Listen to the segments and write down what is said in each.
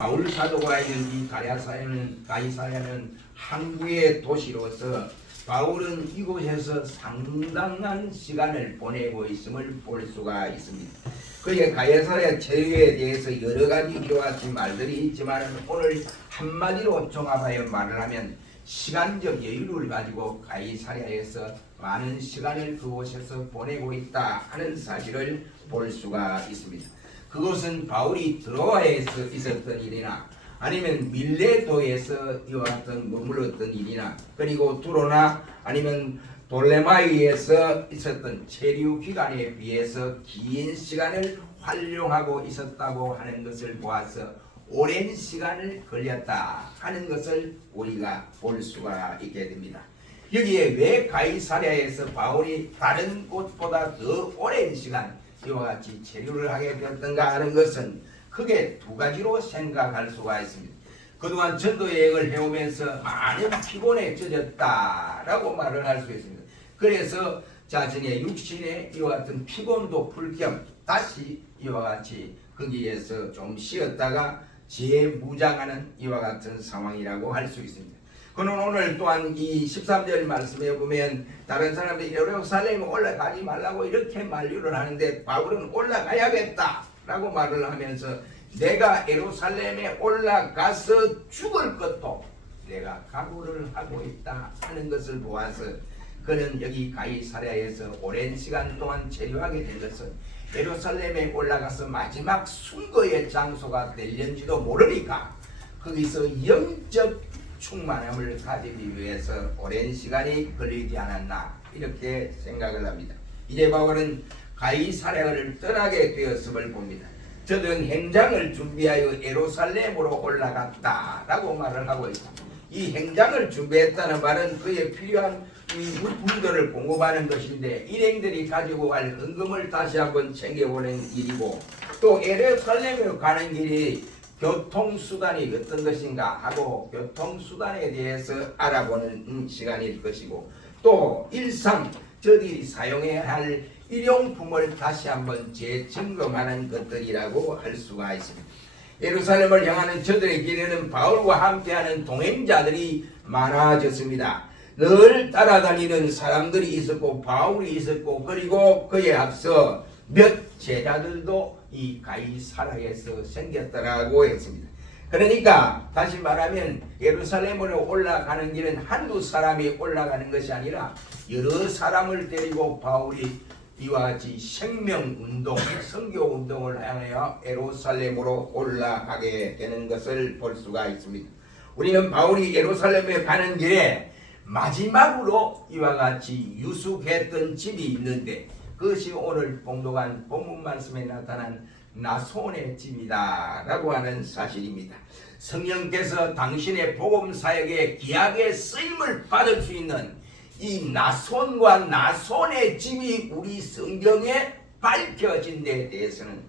바울 사도가 있는 이 가이사야는 항구의 도시로서 바울은 이곳에서 상당한 시간을 보내고 있음을 볼 수가 있습니다. 그의 가이사야 체류에 대해서 여러 가지 이와 같은 말들이 있지만 오늘 한마디로 종합하여 말을 하면 시간적 여유를 가지고 가이사야에서 많은 시간을 그곳에서 보내고 있다 하는 사실을 볼 수가 있습니다. 그것은 바울이 드로아에서 있었던 일이나 아니면 밀레도에서 이와 같은 머물렀던 일이나 그리고 두로나 아니면 돌레마이에서 있었던 체류 기간에 비해서 긴 시간을 활용하고 있었다고 하는 것을 보아서 오랜 시간을 걸렸다 하는 것을 우리가 볼 수가 있게 됩니다. 여기에 왜 가이사랴에서 바울이 다른 곳보다 더 오랜 시간 이와 같이 체류를 하게 되었던가 하는 것은 크게 두 가지로 생각할 수가 있습니다. 그동안 전도 여행을 해오면서 많은 피곤에 젖었다라고 말을 할 수 있습니다. 그래서 자신의 육신의 이와 같은 피곤도 풀 겸 다시 이와 같이 거기에서 좀 쉬었다가 재무장하는 이와 같은 상황이라고 할 수 있습니다. 그는 오늘 또한 이 13절 말씀에 보면 다른 사람들이 예루살렘에 올라가지 말라고 이렇게 만류를 하는데 바울은 올라가야겠다 라고 말을 하면서 내가 예루살렘에 올라가서 죽을 것도 내가 각오를 하고 있다 하는 것을 보아서 그는 여기 가이사랴에서 오랜 시간 동안 체류하게 된 것은 예루살렘에 올라가서 마지막 순거의 장소가 될는지도 모르니까 거기서 영적 충만함을 가지기 위해서 오랜 시간이 걸리지 않았나 이렇게 생각을 합니다. 이제 바울은 가이사랴를 떠나게 되었음을 봅니다. 저는 행장을 준비하여 예루살렘으로 올라갔다라고 말을 하고 있습니다. 이 행장을 준비했다는 말은 그에 필요한 이 물품들을 공급하는 것인데 일행들이 가지고 갈 헌금을 다시 한번 챙겨보는 일이고 또 예루살렘으로 가는 길이 교통수단이 어떤 것인가 하고 교통수단에 대해서 알아보는 시간일 것이고 또 일상 저들이 사용해야 할 일용품을 다시 한번 재점검하는 것들이라고 할 수가 있습니다. 예루살렘을 향하는 저들의 길에는 바울과 함께하는 동행자들이 많아졌습니다. 늘 따라다니는 사람들이 있었고 바울이 있었고 그리고 그에 앞서 몇 제자들도 이 가이사랴에서 생겼다라고 했습니다. 그러니까 다시 말하면 예루살렘으로 올라가는 길은 한두 사람이 올라가는 것이 아니라 여러 사람을 데리고 바울이 이와 같이 생명운동, 선교운동을 향하여 예루살렘으로 올라가게 되는 것을 볼 수가 있습니다. 우리는 바울이 예루살렘에 가는 길에 마지막으로 이와 같이 유숙했던 집이 있는데 그것이 오늘 봉독한 본문 말씀에 나타난 나손의 집이다 라고 하는 사실입니다. 성령께서 당신의 복음 사역에 귀하게 쓰임을 받을 수 있는 이 나손과 나손의 집이 우리 성경에 밝혀진 데 대해서는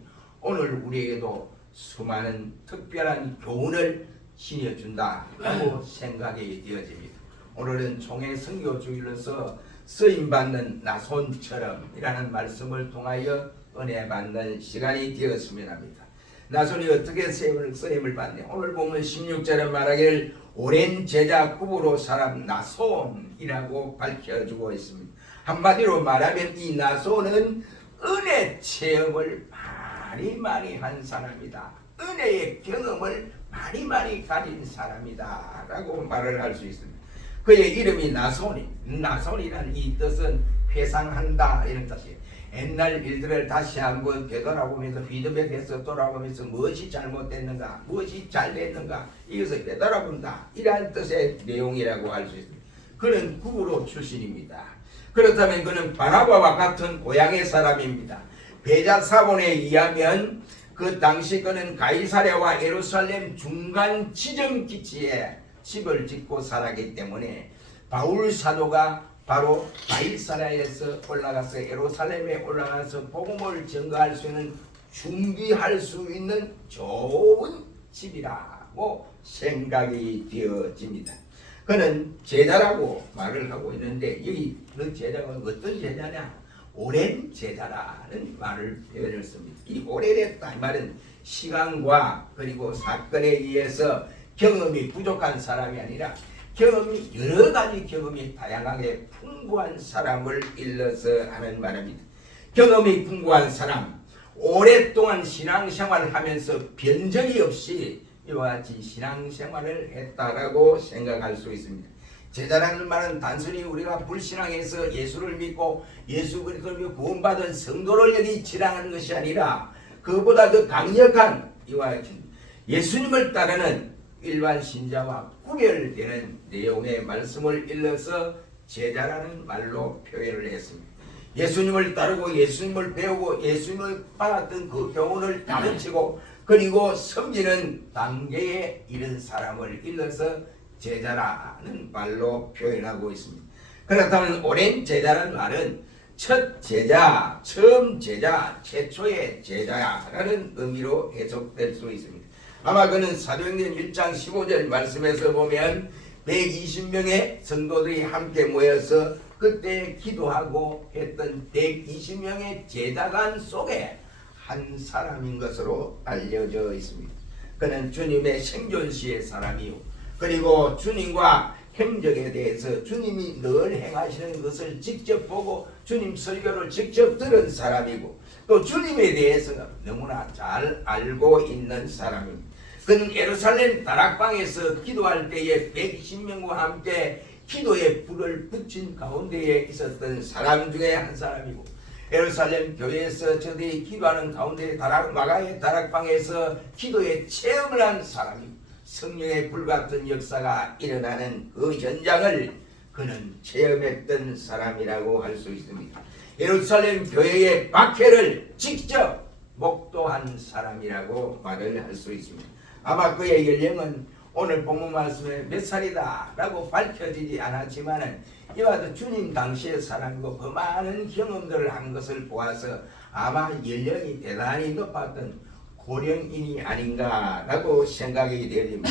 오늘 우리에게도 수많은 특별한 교훈을 지녀준다라고 생각이 되어집니다. 오늘은 총회 선교주일로서 쓰임받는 나손처럼 이라는 말씀을 통하여 은혜 받는 시간이 되었으면 합니다. 나손이 어떻게 쓰임을 받냐? 오늘 보면 16절에 말하기를 오랜 제자 구부로 사람 나손이라고 밝혀주고 있습니다. 한마디로 말하면 이 나손은 은혜 체험을 많이 한 사람이다. 은혜의 경험을 많이 가진 사람이다 라고 말을 할 수 있습니다. 그의 이름이 나손이라는 이 뜻은 회상한다 이런 뜻이에요. 옛날 일들을 다시 한번 되돌아보면서 피드백해서 돌아보면서 무엇이 잘못됐는가 무엇이 잘됐는가 이것을 되돌아본다 이러한 뜻의 내용이라고 할 수 있습니다. 그는 구브로 출신입니다. 그렇다면 그는 바나바와 같은 고향의 사람입니다. 배자 사본에 의하면 그 당시 그는 가이사랴와 예루살렘 중간 지점 기치에 집을 짓고 살았기 때문에 바울 사도가 바로 가이사랴에서 올라가서 예루살렘에 올라가서 복음을 전가할 수 있는 준비할 수 있는 좋은 집이라고 생각이 되어집니다. 그는 제자라고 말을 하고 있는데 여기 그 제자가 어떤 제자냐? 오랜 제자라는 말을 표현했습니다. 이 오래됐다 이 말은 시간과 그리고 사건에 의해서 경험이 부족한 사람이 아니라 경험이 여러 가지 경험이 다양하게 풍부한 사람을 일러서 하는 말입니다. 경험이 풍부한 사람, 오랫동안 신앙생활을 하면서 변적이 없이 이와 같이 신앙생활을 했다라고 생각할 수 있습니다. 제자라는 말은 단순히 우리가 불신앙해서 예수를 믿고 예수 그리스도를 믿고 구원받은 성도를 여기 지랑하는 것이 아니라 그보다 더 강력한 이와 같이 예수님을 따르는 일반 신자와 구별되는 내용의 말씀을 일러서 제자라는 말로 표현을 했습니다. 예수님을 따르고 예수님을 배우고 예수님을 받았던 그 교훈을 가르치고 그리고 섬기는 단계에 이른 사람을 일러서 제자라는 말로 표현하고 있습니다. 그렇다면 오랜 제자라는 말은 첫 제자, 처음 제자, 최초의 제자라는 의미로 해석될 수 있습니다. 아마 그는 사도행전 1장 15절 말씀에서 보면 120명의 성도들이 함께 모여서 그때 기도하고 했던 120명의 제자단 속에 한 사람인 것으로 알려져 있습니다. 그는 주님의 생존시의 사람이요 그리고 주님과 행적에 대해서 주님이 늘 행하시는 것을 직접 보고 주님 설교를 직접 들은 사람이고 또 주님에 대해서 너무나 잘 알고 있는 사람입니다. 그는 예루살렘 다락방에서 기도할 때에 120명과 함께 기도의 불을 붙인 가운데에 있었던 사람 중에 한 사람이고 예루살렘 교회에서 저들이 기도하는 가운데 마가의 다락방에서 기도의 체험을 한 사람이고 성령의 불같은 역사가 일어나는 그 현장을 그는 체험했던 사람이라고 할 수 있습니다. 예루살렘 교회의 박해를 직접 목도한 사람이라고 말을 할 수 있습니다. 아마 그의 연령은 오늘 본문 말씀에 몇 살이다 라고 밝혀지지 않았지만 이와 같은 주님 당시의 사람이고 그 많은 경험들을 한 것을 보아서 아마 연령이 대단히 높았던 고령인이 아닌가라고 생각이 되어집니다.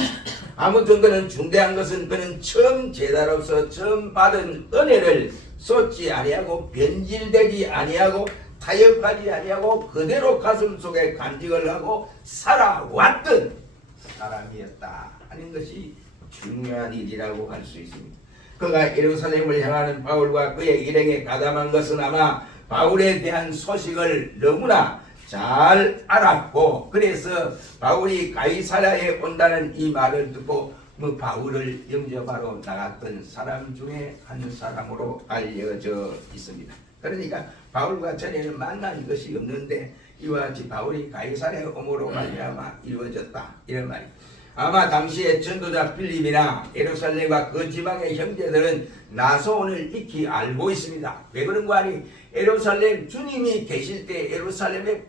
아무튼 그는 중대한 것은 그는 처음 제자로서 처음 받은 은혜를 쏟지 아니하고 변질되지 아니하고 타협하지 아니하고 그대로 가슴 속에 간직을 하고 살아왔던 사람이었다 하는 것이 중요한 일이라고 할 수 있습니다. 그가 예루살렘을 향하는 바울과 그의 일행에 가담한 것은 아마 바울에 대한 소식을 너무나 잘 알았고 그래서 바울이 가이사랴에 온다는 이 말을 듣고 바울을 영접하러 나갔던 사람 중에 한 사람으로 알려져 있습니다. 그러니까 바울과 전에는 만난 것이 없는데 이와 같이 바울이 가이사랴에 오므로 말미암아 이루어졌다 이런 말입니다. 아마 당시에 전도자 빌립이나 예루살렘과 그 지방의 형제들은 나소원을 익히 알고 있습니다. 왜 그런 거 아니? 예루살렘 주님이 계실 때 예루살렘의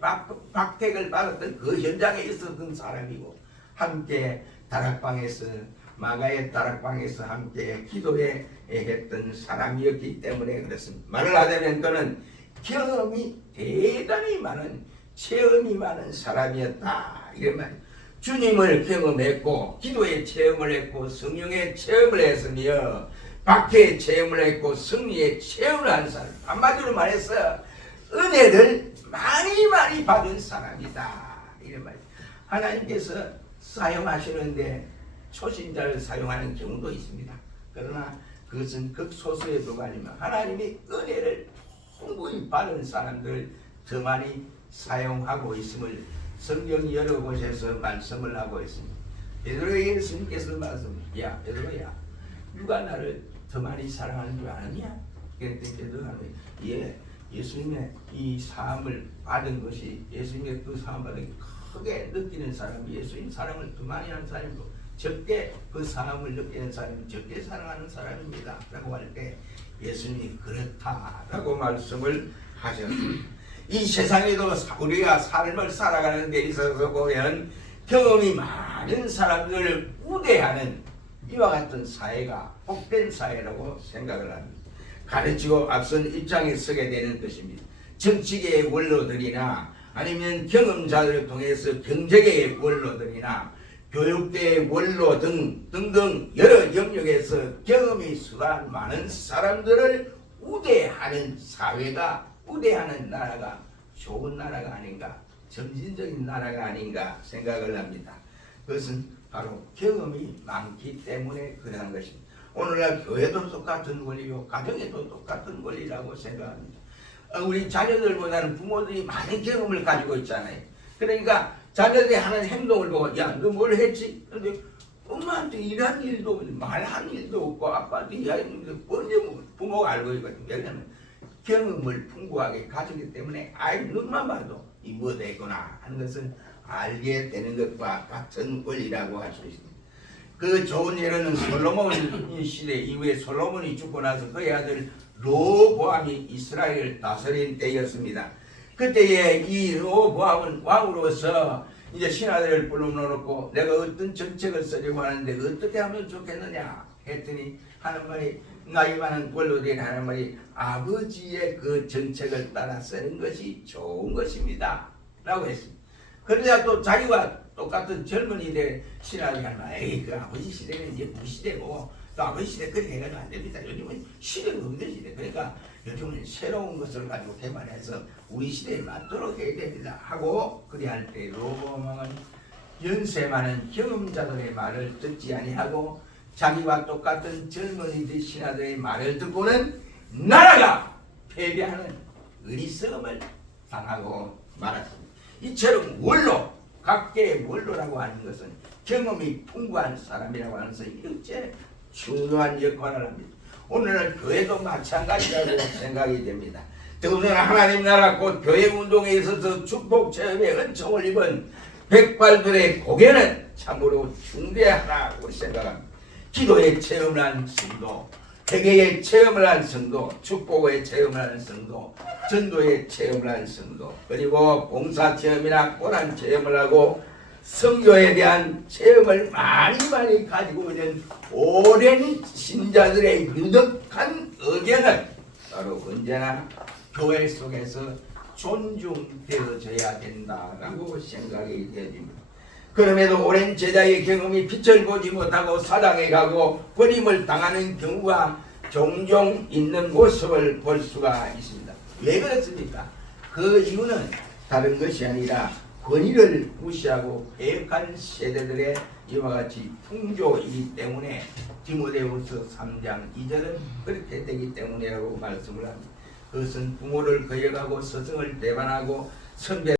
박택을 받았던 그 현장에 있었던 사람이고 함께 다락방에서 마가의 다락방에서 함께 기도회 했던 사람이었기 때문에 그렇습니다. 말을 하자면 그는 경험이 대단히 많은 체험이 많은 사람이었다 이런 말입니다. 주님을 경험했고 기도의 체험을 했고 성령의 체험을 했으며 박해의 체험을 했고 승리의 체험을 한 사람 한마디로 말해서 은혜를 많이 받은 사람이다 이런 말이에요. 하나님께서 사용하시는데 초신자를 사용하는 경우도 있습니다. 그러나 그것은 극소수에 불과하지만 하나님이 은혜를 풍부히 받은 사람들을 더 많이 사용하고 있음을 성경 여러 곳에서 말씀을 하고 있습니다. 베드로에게 예수님께서 말씀합니다. 야 베드로야 누가 나를 더 많이 사랑하는 줄 아느냐? 그랬더니 베드로가 예수님의 이 사함을 받은 것이 예수님의 그 사함 받은 게 크게 느끼는 사람이 예수님 사랑을 더 많이 하는 사람이고 적게 그 사함을 느끼는 사람이 적게 사랑하는 사람입니다 라고 할 때 예수님이 그렇다라고 말씀을 하셨습니다. 이 세상에도 우리가 삶을 살아가는 데 있어서 보면 경험이 많은 사람들을 우대하는 이와 같은 사회가 복된 사회라고 생각을 합니다. 가르치고 앞선 입장에 서게 되는 것입니다. 정치계의 원로들이나 아니면 경험자들을 통해서 경제계의 원로들이나 교육계의 원로 등등 여러 영역에서 경험이 수단 많은 사람들을 우대하는 사회가 우대하는 나라가 좋은 나라가 아닌가, 점진적인 나라가 아닌가 생각을 합니다. 그것은 바로 경험이 많기 때문에 그러한 것입니다. 오늘날 교회도 똑같은 권리요, 가정에도 똑같은 권리라고 생각합니다. 우리 자녀들보다는 부모들이 많은 경험을 가지고 있잖아요. 그러니까 자녀들이 하는 행동을 보고 야, 너 뭘 했지? 근데 엄마한테 일한 일도 말한 일도 없고 아빠한테 이야기한 일도 언제 부모가 알고 있거든요. 왜냐하면 경험을 풍부하게 가졌기 때문에 아이 눈만 봐도 이 뭐 되구나 하는 것을 알게 되는 것과 같은 권리라고 할 수 있습니다. 그 좋은 예로는 솔로몬 시대 이후에 솔로몬이 죽고 나서 그의 아들 르호보암이 이스라엘을 다스린 때였습니다. 그때에 이 르호보암은 왕으로서 이제 신하들을 불러놓고 내가 어떤 정책을 쓰려고 하는데 어떻게 하면 좋겠느냐 했더니 하는 말이 나이 많은 권로들이 하는 말이 아버지의 그 정책을 따라 쓰는 것이 좋은 것입니다 라고 했습니다. 그러자 또 자기와 똑같은 젊은이들 신하들이 하는 말, 에이 그 아버지 시대는 이제 무시대고 또 아버지 시대 그렇게 해가지고 안 됩니다. 요즘은 시대가 없는 시대. 그러니까 요즘은 새로운 것을 가지고 개발해서 우리 시대에 맞도록 해야 됩니다 하고 그리할 때 르호보암은 연세 많은 경험자들의 말을 듣지 아니하고 자기와 똑같은 젊은이들 신하들의 말을 듣고는 나라가 패배하는 어리석음을 당하고 말았습니다. 이처럼 원로, 각계의 원로라고 하는 것은 경험이 풍부한 사람이라고 하는 것은 일제 중요한 역할을 합니다. 오늘날 교회도 마찬가지라고 생각이 됩니다. 더군다나 하나님 나라 곧 교회 운동에 있어서 축복 체험의 은총을 입은 백발들의 고개는 참으로 중대하다고 생각합니다. 기도의 체험을 한 성도, 회개의 체험을 한 성도, 축복의 체험을 한 성도, 전도의 체험을 한 성도, 그리고 봉사 체험이나 고난 체험을 하고 성교에 대한 체험을 많이 가지고 있는 오랜 신자들의 유덕한 의견은 바로 언제나 교회 속에서 존중되어져야 된다라고 생각이 되어집니다. 그럼에도 오랜 제자의 경험이 빛을 보지 못하고 사당에 가고 버림을 당하는 경우가 종종 있는 모습을 볼 수가 있습니다. 왜 그렇습니까? 그 이유는 다른 것이 아니라 권위를 무시하고 배역한 세대들의 이와 같이 풍조이기 때문에 디모데후서 3장 2절은 그렇게 되기 때문이라고 말씀을 합니다. 그것은 부모를 거역하고 스승을 배반하고 선배